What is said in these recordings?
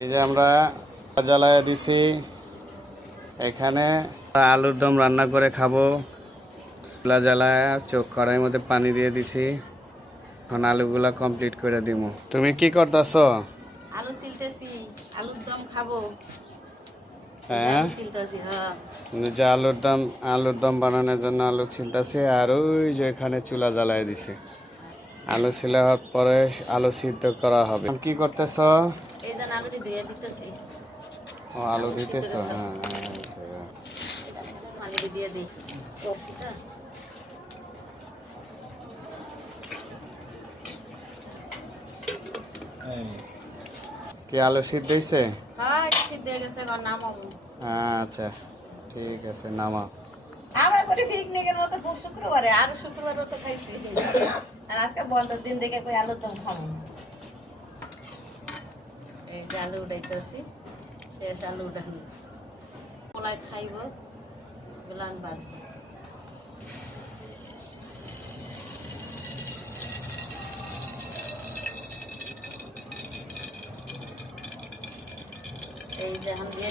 এই যে আমরা জ্বালায় দিছি এখানে আলুর দম রান্না করে খাব। চুলা জ্বালায় চোখ কড়াইয়ের মধ্যে পানি দিয়ে দিছি। এখন আলুগুলা কমপ্লিট করে দিব তুমি কি করতেছ? আলু ছিলতেছি আলুর দম খাব। হ্যাঁ? হ্যাঁ। যে আলুর দম আলুর দম বানানোর জন্য আলু ছিলতেছে আর ওই যে এখানে চুলা জ্বালায় দিছে। আলু ছিলে হওয়ার পরে আলু সিদ্ধ করা হবে। কি করতেছ? এই জন্য আলুটি ধুয়ে দিতেছি। ও আলু দিতেছ? হ্যাঁ হ্যাঁ পানি দিয়ে দিই। কষিটা কি আলু সিদ্ধ হ্যাঁ সিদ্ধ হয়ে গেছে ঘর আচ্ছা ঠিক আছে নামা করি পিকনিকের মতো শুক্রবারে, আর শুক্রবারও তো খাইছি। আর আজকে বন্ধ দিন দেখে কই আলুর দম খাব এই যে আলু উঠাইতেছি, শেষ আলু উঠানো। পোলায় খাইব, গুলান বাজবো। এই যে এখন দিয়ে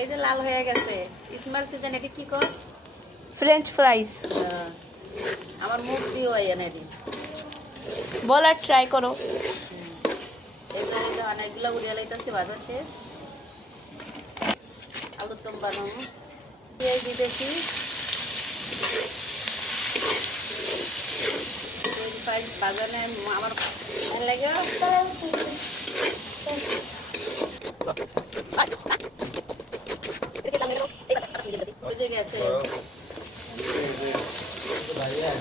এই যে লাল হয়ে গেছে স্মার্ট তুই জানি এটা কি কস? ফ্রেঞ্চ ফ্রাইজ আমার মুখ দিও এনে দি বলার ট্রাই করো। এগুলো এই যে অনেকগুলো উড়িয়ে লাইতেছি বাজা শেষ। আলুর দম বানাবো। পেঁয়াজ দিতেছি পেঁয়াজ ফ্রাইজ বাজানে আমার ভালো লাগে বুঝে গেছে তো অন্তরে আর কটা দিয়ে দে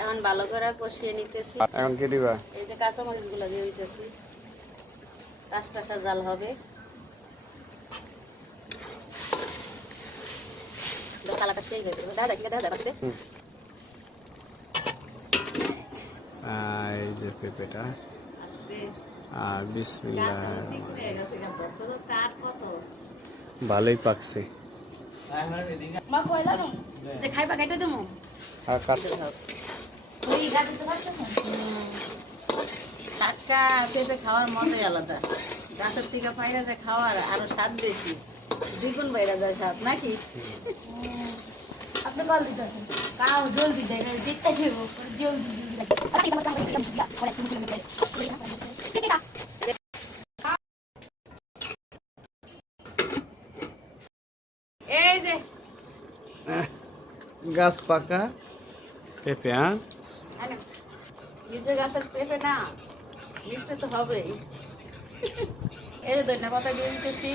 এখন ভালো করে কষিয়ে নিতেছি। এখন কি দিবা? এই যে কাঁচা মরিচগুলো দিয়ে দিতেছি। টাস টাসা জাল হবে কালাটা সেই হয়ে দাদা দাদা দাদা আহ, এই যে পেঁপেটা। আর বিসমিল্লাহ। ভালোই পাকছে। মা কয়লা নো? যে খাইবা দেবো। আর কাট। টাটকা পেঁপে খাওয়ার মজাই আলাদা। গাছের থেকে পাইরা যে খাওয়ার আরও স্বাদ বেশি। দ্বিগুণ বাইরা যায় স্বাদ নাকি? আপনি কল দিতেছেন। কাও জলদি দেয় যেতে দেব জলদি এই যে। গাছ পাকা। পেঁপে হ্যাঁ? নিজে গাছের পেঁপে না মিষ্টি তো হবেই। এই যে ধন্যা পাতা দিয়ে দিতেছি।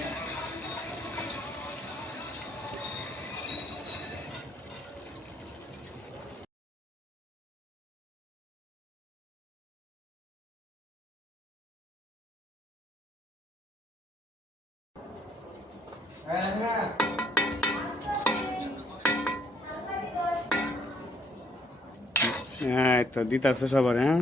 হ্যাঁ তো দিতেছে সবার হ্যাঁ?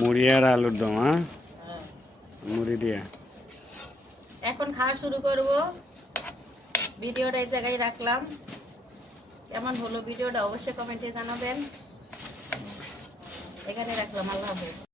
মুড়ি আর আলুর দম হ্যাঁ। মুড়ি দিয়া। এখন খাওয়া শুরু করব। ভিডিওটা এই জায়গায় রাখলাম। কেমন হলো ভিডিওটা অবশ্যই কমেন্টে জানাবেন। এখানে রাখলাম আল্লাহ হাফেজ।